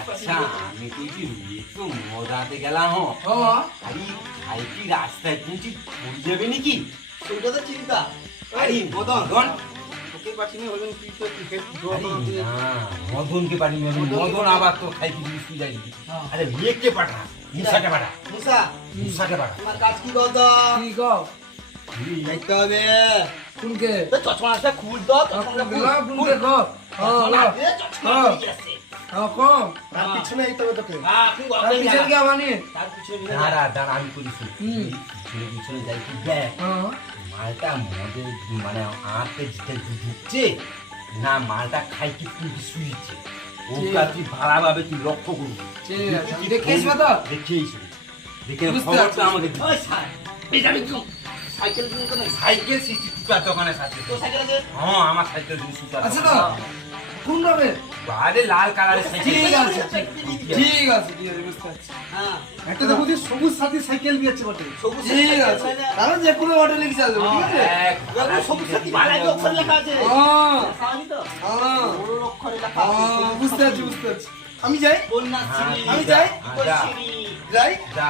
আচ্ছা আমি কইছি একটু মজাতে গেলাম আরে কি রাস্তায় কিন্তু ভুল যাবে নাকি ওইটা তো চিন্তা আরে মদন ওকে পাঠিয়ে হলেন তুই তো ক্রিকেট মদনকে পারি মদন আবার তো খাই দিবি শুই যাই আরে লেকে পাঠা মুসাকে পাঠা মুসাকে পাঠা আমার কাজ কি বলতো কি গো দেখতে হবে কোনকে তো চশমাটা খুল দাও চশমাটা খুল কোনকে গো চশমা কি আছে কম তার পিছনে এই তবে তোকে হ্যাঁ তুই তার পিছনে কি আবানি তার পিছনে দাঁড়া আমি করিছি পিছনে যাই কি দেখ মালটা মদে মানে আঁতে যেতে ঢুকছে না মালটা খাই কি তুই শুইছে ওটা তুই ভালোভাবে তুই লক্ষ্য করবি দেখিস তো দেখিস দেখে খবরটা আমাকে ওই স্যার বেজাবি তুই সাইকেল কিনে তো সাইকেল সিটি টুকার দোকানে আছে তো সাইকেল আছে হ্যাঁ আমার সাইকেল দিন সুতা আচ্ছা তো কোন রবে আরে লাল কালারের সাইকেল ঠিক আছে ঠিক আছে বুঝতে পারছি হ্যাঁ একটা দেখো যে সবুজ সাথী সাইকেল দিয়েছে বটে সবুজ ঠিক আছে কারণ যে কোনো অর্ডার লিখে যাবে ঠিক আছে দেখো সবুজ সাথী বাংলায় অক্ষর লেখা আছে হ্যাঁ সারি তো হ্যাঁ বড় অক্ষরে লেখা আছে বুঝতে পারছি আমি যাই কন্যাশ্রী আমি যাই যাই যা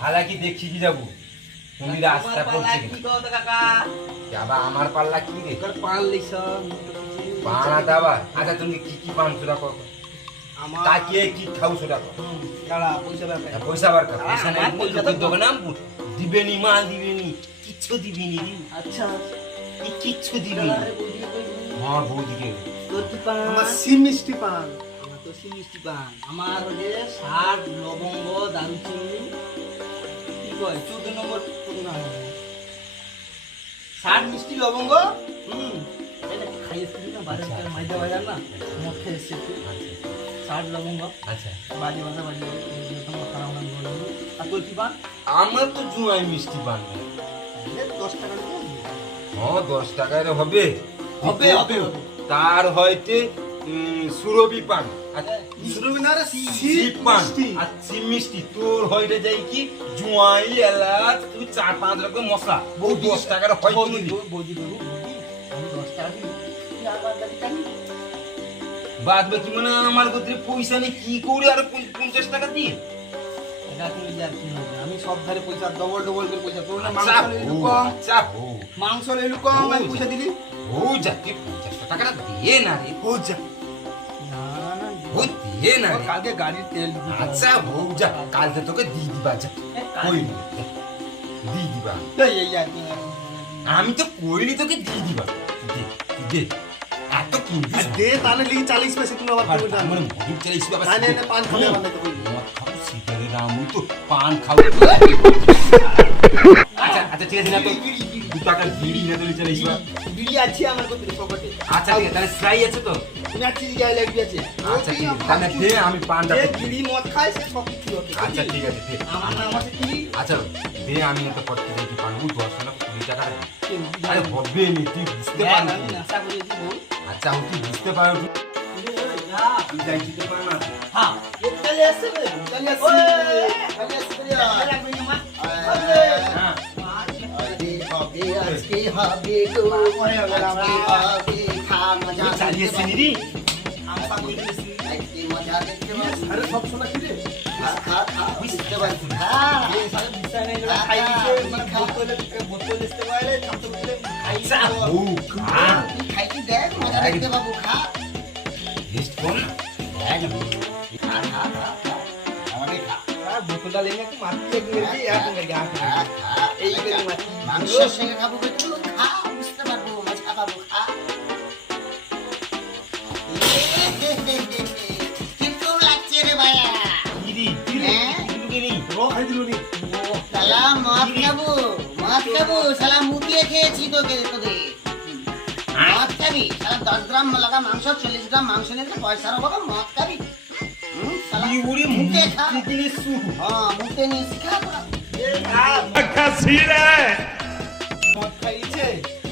ভালা কি দেখি কি যাবো তুমি রাস্তা পড়ছে কি গো কাকা আবার আমার পাল্লা কি রে তোর পান লিছ পানা দাবা আচ্ছা তুমি কি পান সেটা কর আমার তাকিয়ে কি খাও সেটা কর কাড়া পয়সা ব্যাপার পয়সা বার কর পয়সা নাই আমার পয়সা তো দেবে না দিবেনি মাল দিবেনি কিচ্ছু দিবেনি রে আচ্ছা কিচ্ছু দিবেনি আমার বৌদিকে তোর কি পান আমার সিম মিষ্টি পান আমার তো মিষ্টি পান আমার যে শাক লবঙ্গ দারুচিনি কি কয় 14 নম্বর কোন নাম শাক মিষ্টি লবঙ্গ এটা খাইয়েছিস না বাজার মাইদা বাজার না মদ খেয়েছিস শাক লবঙ্গ আচ্ছা বাজি তোমার খারাপ নাম বলবো আর তোর কি পান আমার তো জুয়াই মিষ্টি পান 10 টাকা দিয়ে হ্যাঁ 10 টাকায় হবে হবে তার হয়তো সুরবি পান সুরবি না রে সিপ পান আর সিম মিষ্টি তোর হইতে যাই কি জুয়াই এলাচ তুই 4-5 রকম মশলা বহু 10 টাকার হয় কি বৌদি আমি 10 টাকা দিই তুই আবার দাবি টানি বাদ বাকি মানে আমার কাছে পয়সা নেই কি করে আর 50 টাকা দিয়ে এটা তুমি যার কি হবে আমি সব ধারে পয়সা ডবল করে পয়সা তোর না আচ্ছা, মাংস লইলু কম আচ্ছা হো মাংস লইলু কম আমি পয়সা দিলি ও যা তুই 50 টাকা দিয়ে না রে ও যা না ও দিয়ে না রে কালকে গাড়ির তেল দিবি আচ্ছা হো যা কালকে তোকে দিয়ে দিবা যা কই দিয়ে দিবা এই আমি তো কইলি তোকে দিয়ে দিবা দে দে এত কিনবি আর দে তাহলে লিখি 40 পয়সা তুমি আবার করবে মানে মধুর চালিস বাবা না না পান খাবে মানে তো কই মদ খাবো সিগারেট রামু তো পান খাও আচ্ছা ঠিক আছে না তো 2 টাকার বিড়ি না তুই চালিস বা বিড়ি আছে আমার কত পকেটে আচ্ছা ঠিক আছে তাহলে ফ্রাই আছে তো তুমি আর চিজ গায়ে লাগবি আছে আচ্ছা ঠিক আছে তাহলে দে আমি পানটা যে বিড়ি মদ খায় সে সব কিছু ওকে আচ্ছা ঠিক আছে দে আমার নাম আছে কি আচ্ছা দে আমি এত পড়তে দেখি পানবো 10 না 20 টাকা আরে হবে নি তুই বুঝতে পারবি আমি আশা করি যে বল আচ্ছা তুই বুঝতে পারবি তুই যাই দিতে পার না হ্যাঁ চলে আসছে চলে আসছে লাগবে না মা হ্যাঁ হবে আজকে হবে গো হবে খা মজা চালিয়ে চিনি রে আমসা কই দিছি একটি মজা দেখতে পাচ্ছি আরে সব শোনা কি রে খা বুঝতে পারছি হ্যাঁ এই সারা বিছানা এগুলো খাই দিছে মানে বোতল আসতে পারে খাতে বলে আচ্ছা ও খা খাই কি দেখ মজা দেখতে বাবু খা টেস্ট কর না খা আমাকে খা বোতলটা লেনে একটু মাটি দিয়ে গিয়ে এক করকে এই করে মাটি মাংসের সঙ্গে খাবো একটু খা বুঝতে পারবো মজা পাবো খা কিরকম লাগছে রে ভাইয়া ইরি হ্যাঁ? ইরি ও খাই দিলু নি সালাম মদ খাবো সালাম মুতিয়ে খেয়েছি তোকে তোদের মদ খাবি সালাম 10 গ্রাম লাগা মাংস 40 গ্রাম মাংস নিয়ে পয়সার অভাবে মদ খাবি সালাম ইউরি মুখে খা মুখে সু হ্যাঁ মুখে নিয়ে খা মদ খাইছে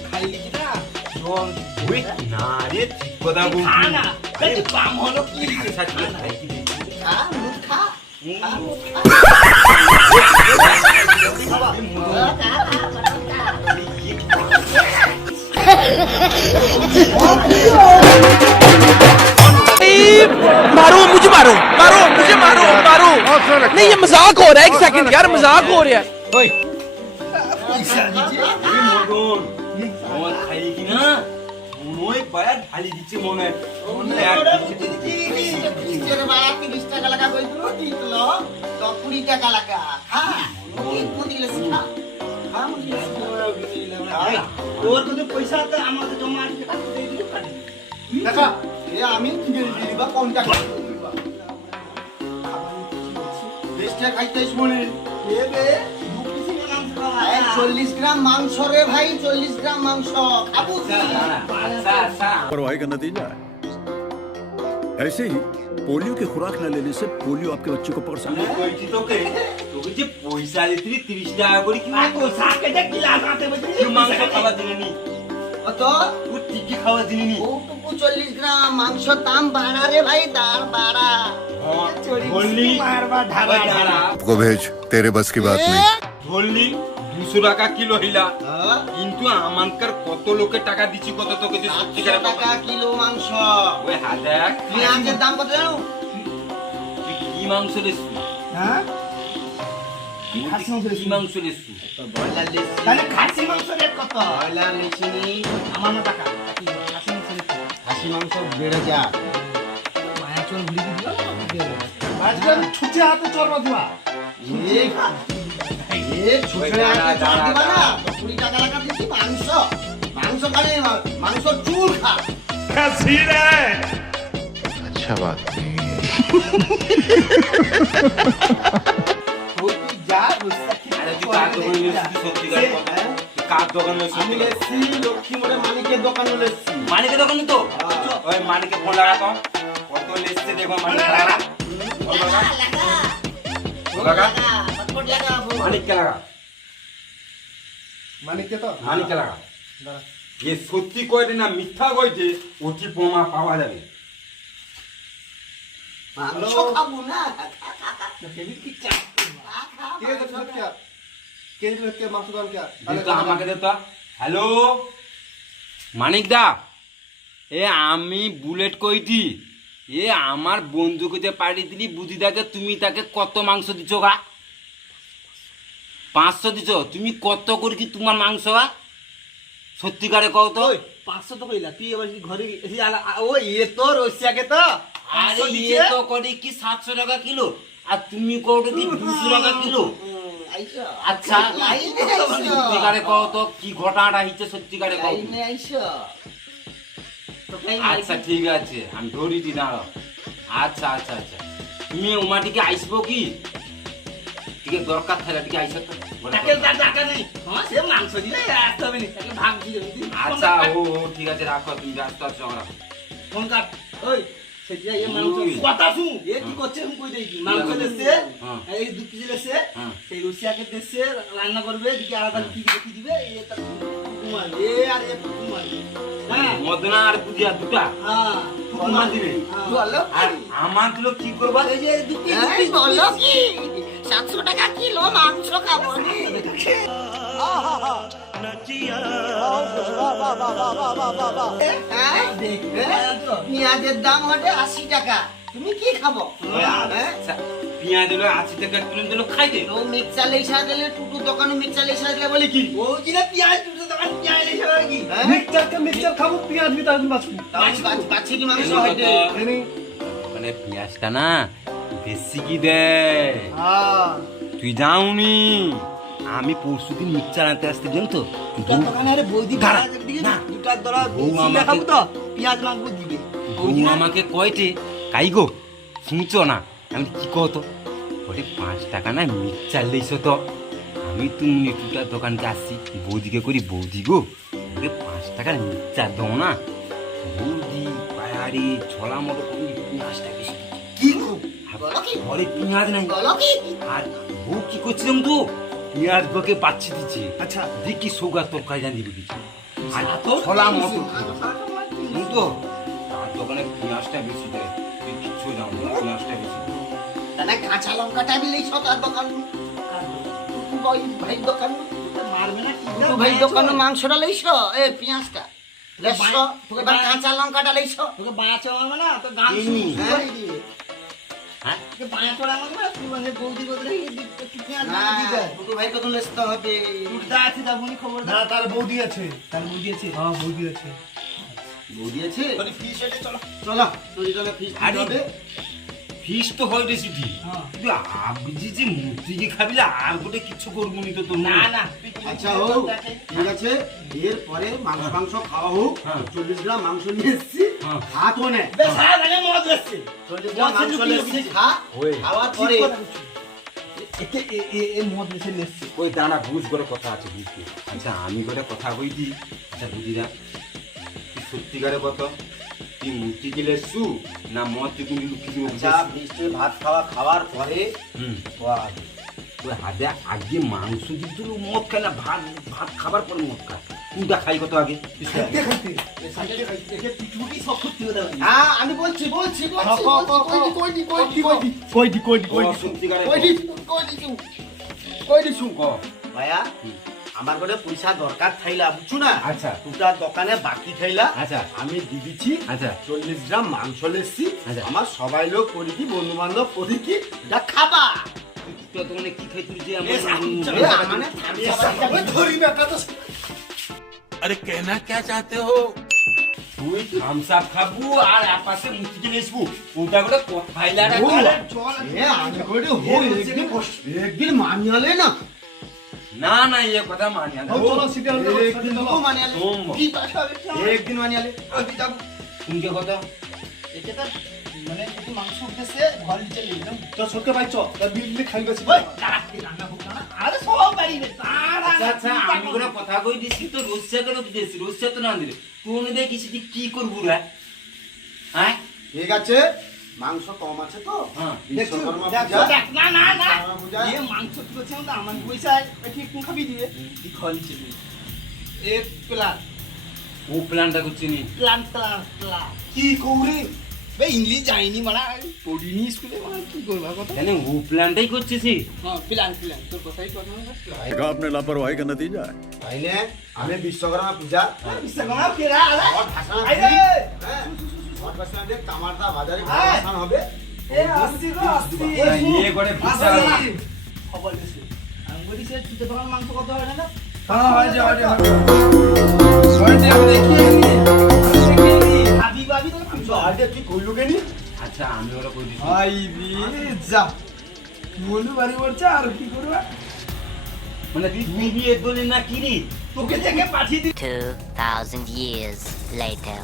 খাইলি কি না জল ওই না রে ঠিক কথা বলছিস খা না তুই কাম হলো কি আচ্ছা ঠিক আছে খাই কি দেখি খা মুখ খা মুখ খা এই नहीं ये मजाक हो रहा है, एक सेकंड यार, मजाक हो रहा है। ওই পয়সা দিচ্ছে এই মদন আমার খাই কি না মনে হয় বায়া ঢালি দিচ্ছে মনে হয় নিজের বাড়া 30 টাকা লাগা কইছিল দিছিল 20 টাকা লাগা হ্যাঁ মুদি গেলে শিখা হ্যাঁ মুদি গেলে তোর কাছে পয়সা আছে আমাকে জমা আছে টাকা দিয়ে দিবি কাটি দেখা এ আমি কিনে দিবা কোন টাকা দেশটা খাইতেছ মনে এ বে 40 গ্রাম মাংস রে ভাই 40 গ্রাম মাংস খাবো আচ্ছা আচ্ছা लापरवाही का नतीजा है ऐसे ही पोलियो की खुराक न लेने से पोलियो आपके बच्चे को पकड़ सकता আমি কইছি তোকে তোকে যে পয়সা দিছিলি 30 টাকা করে কি তো সাকে যে গিলাস আতে বলি তুই মাংস খাওয়া দিনি কত তুই টিকি খাওয়া দিনি ওটুকু 40 গ্রাম মাংস দাম বাড়া রে ভাই দাম বাড়া বললি মারবা ঢাবা ঢালা को भेज तेरे बस की बात नहीं ধরলি 200 টাকা কিলো হইলা কিন্তু আমানকার কত লোকে টাকা দিছি কত তোকে যে সত্যিকারে 100 টাকা কিলো মাংস ওই হাজার পেঁয়াজের দাম কত জানো তুই কি মাংস লেসু হ্যাঁ কি মাংস লেসু তাহলে খাসি মাংস রেট কত ব্রয়লার নিচিনি আমার না টাকা খাসি মাংস রেট খাসি মাংস 1500 মায়া চল ভুলি দিও আজকাল ছুটে হাতে চরবা দিবা ছুটে আনতে চার দিবা না 20 টাকা লাগা দিছি মাংস মাংস খালি মাংস চুল খা তুই যা বুঝতে আরে তুই কার দোকানে লেসু সত্যিকারে কথা তুই কার দোকানে আমি লেসু লেছি লক্ষ্মী মোড়ে মালিকের দোকানে লেছি মানিকের দোকানে তো ওই মানিকে ফোন লাগা তো কত লেসছে দেখো মানিক লাগা মানিককে লাগা মানিককে তো মানিককে লাগা ये সত্যি কইতে না মিথ্যা কইতে ওটি প্রমাণ পাওয়া যাবে মাংস খাবো না ঠিক আছে সত্যি কে দিল কে মাংস দাম কে তো আমাকে দে তো হ্যালো মানিক দা এ আমি বুলেট কইতি এ আমার বন্ধুকে যে পাঠিয়ে দিলি বুদ্ধিদাকে তুমি তাকে কত মাংস দিছো গা 500 দিছো তুমি কত করে কি তোমার মাংস গা সত্যিকারে কও তো 500 তো কইলা তুই এবার ঘরে এসে ও এ তো রসিয়াকে তো আরে ইয়ে তো করে কি 700 টাকা কিলো আর তুমি কওটা কি 200 টাকা কিলো আইসো আচ্ছা লাইনে আইসো সত্যিকারে কও তো কি ঘটনাটা হইছে সত্যিকারে কও লাইনে আইসো আচ্ছা ঠিক আছে আমি ধরিছি দাঁড়াও আচ্ছা আচ্ছা আচ্ছা তুমি উমাটিকে আইসবো কি ঠিক আছে দরকার থাকলে ঠিক আইসো তো তাকে টাকা নেই হ্যাঁ সে মাংস দিলে আসতে হবে না তাকে ভাগ দিয়ে দেবে আচ্ছা ও ঠিক আছে রাখো তুমি ব্যস্ত আছো আমরা ফোন কাট ওই সেটা এ মাংস তুই। কথা শুন এ কি করছে আমি কই দেই মাংস দেছে হ্যাঁ। এই 2 কেজি দেছে হ্যাঁ। সেই রসিয়াকে দেছে রান্না করবে দিকে আলাদা কি দিবে এ তা কুমার এ আর এ কুমার হ্যাঁ মদনা আর বুদিয়া দুটা হ্যাঁ কুমার দিবে বলো আর আমার গুলো কি করবা এই যে 2 কেজি এই বলো কি 700 টাকা কিলো মাংস খাবো নি হ্যাঁ? পেঁয়াজের দাম ওটা 80 টাকা তুমি কি খাবো হ্যাঁ? আচ্ছা, পেঁয়াজ হলো 80 টাকা কিলো দিলো খাইতে তো মিক্সার লেসা গেলে টুটু দোকানে মিক্সার লেসা গেলে বলে কি ও জিনা পেঁয়াজ দুটো দোকান পেঁয়াজ এসে হবে কি হ্যাঁ? মিক্সচার খাবো পেঁয়াজ ভিতর বাঁচবো বাচ্চা কি মাংস হইতে মানে পেঁয়াজটা না বেশি কি দেয় তুই যাওনি আমি পরশুদিন মিক্সচার আনতে আসতে জানো তো দুটার দোকানে আরে বৌদি দাঁড়া, পেঁয়াজ দিকে না। দুটার দরা বউ বৌদি আমাকে- খাবো তো পেঁয়াজ মাংস দিবে বউ আমাকে কয়টে কাই গো শুনছো না আমি কি কতো ওটি 5 টাকা না মিক্সচার লইছো তো আমি তুমি টুটার দোকানকে আসছি বৌদিকে করি বৌদি গো ওকে 5 টাকার মিক্সচার দাও না বৌদি পায়ারি ছলা মতো করি পেঁয়াজটা বেশি কি গো? বলো কি ঘরে পেঁয়াজ নাই বলো কি আর বউ কি করছিলাম তো পেঁয়াজ বকে বাচ্চি দিচ্ছে আচ্ছা দেখি সৌগা তরকারি জানি দিবি আর ছলা মতো তো তার দোকানে পেঁয়াজটা বেশি দেয় তুই কিচ্ছু জানো না পেঁয়াজটা বেশি দেয়। তাহলে কাঁচা লঙ্কাটা বিলেই তার দোকান ভাই ভাই দোকান মারবে না কি টুটু ভাই দোকানে মাংসটা লইছো এ পেঁয়াজটা লেছো এবার কাঁচা লঙ্কাটা লইছো তোকে বাঁচা মারবে না তো গান এমনি। শুনে দিবে হ্যাঁ পাঁয়া তোড়া আমাকে না তুই মানে বৌদি বদলে পেঁয়াজ না, দিয়ে দে দুটো ভাই কত লেসতে হবে উল্টা আছে দাবুনি খবর না দাও তার বৌদি আছে তার বৌদি আছে হ্যাঁ বৌদি আছে বৌদি আছে তাহলে ফিস এটা চলো চলো তুই চলে ফিস আরে হবে ফিস তো হয় রে সিটি হ্যাঁ কিন্তু আপনি যে মূর্তিকে খাবিলে আর গোটে কিছু করবো নি তো তোর না না আচ্ছা হোক ঠিক আছে এরপরে মাংস খাওয়া হোক হ্যাঁ। 40 গ্রাম মাংস নিয়ে এসছি হ্যাঁ। হাত নে বেশ আগে মদ আসছে 40 গ্রাম মাংস নিয়ে এসছি খা ওই খাওয়ার পরে একে এ মদ মেশে নেছি ওই দানা বুঝ করে কথা আছে বুঝতে আচ্ছা আমি করে কথা কইছি আচ্ছা বুঝিরা তুই সত্যিকারে কত তুই মূর্তি গেলে সু না মদ তুই কিন্তু লুকিয়ে দিব আচ্ছা বৃষ্টি ভাত খাওয়ার পরে হুম বাহ, ওই হাতে আগে মাংস কিন্তু মদ খায় না ভাত ভাত খাবার পরে মদ খায় কোনটা খাই কত আগে খাইতে খাইতে একে পিটুটি সব সত্যি কথা বলি হ্যাঁ আমি বলছি সত্যিকারে ভাইয়া আমার ঘরে পয়সা দরকার থাইলা বুঝছো না আচ্ছা দুটা দোকানে বাকি থাইলা আচ্ছা আমি দিয়ে দিচ্ছি আচ্ছা 40 গ্রাম মাংস লেসছি আচ্ছা। আমার সবাই লোক করি কি বন্ধু বান্ধব করি কি এটা খাবা তো তোমরা কি খাই তুই যে এ, মানে ওই ধরি বেটা তো अरे कहना क्या चाहते हो তুই থামস আপ খাবু আর আপাশে মুক্তি কিনে আসবু ওটা করে খাইলা না এ, আমি ঘরে হো একদিন মানিয়ালে না না না এই কথা মানিয়া না চলো সিটি একদিন তো মানিয়ালে কি পাশা হবে একদিন মানিয়ালে আমি যাব তুমি কথা এটা মানে একটু মাংস উঠেছে ঘর নিচে নিলাম চল সরকে ভাই চল তার বিল খাই গেছি ওই তাড়াতাড়ি রান্না হোক না আরে সব পারিবে আচ্ছা আচ্ছা আমি করে কথা কই দিছি তো রসিয়া কেন দিছি রসিয়া তো না দিলে তুই দেখিস কি করবু রে হ্যাঁ ঠিক আছে মাংস কম আছে তো হ্যাঁ বিশ্বকর্মা দেখো পূজা দেখ না না না বিশ্বকর্মা পূজা ये मांस तुझे ना আমার পয়সা ঠিক কোন খাবি দিবে দি খলি চিনি এ প্লান ও প্ল্যানটা করছি নি প্লান প্লান প্লান কি কৌরি বে ইংলিশ জানি মানে পড়িনি স্কুলে মানে কি করবা কথা কেন ও প্ল্যানটাই করছিস হ্যাঁ প্লান প্লান তোর কথাই কথা না देखा आपने लापरवाही का नतीजा है তাইলে আমি বিশ্বকর্মা পূজা বিশ্বকর্মা ফেরা আরে ঘট ভাসান আরে হ্যাঁ ঘট ভাসান দিয়ে কামারদা বাজারে ঘট আয়। ভাসান হবে এ আসছি গো আসছি ইয়ে করে বিশাল খবর দিছি আমি বলি সে তুই দোকান মাংস কত হয় না হ্যাঁ হয় যা ভাবি ভাবি তোর মাংস আরে তুই কইলু কেনি আচ্ছা আমি ওরা কই দিছি ভাই যা মনু বাড়ি পড়ছে আর কি করবে মানে তুই বিয়ে বলি না কি রে তোকে দেখে পাঠিয়ে দি 2,000 years later.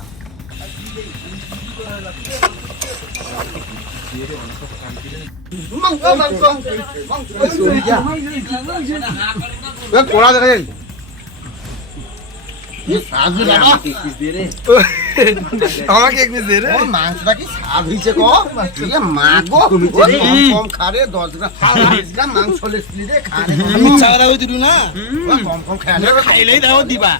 কোড়া দেখেন আমাকে এক পিস দে রে মাংসটা কি স্বাদ হইছে ক মা গো কম খারে 10 গ্রাম 20 গ্রাম মাংস লেসলি রে খারে চাগরা হই দিলু না কম কম খালে খাইলেই দাও দিবা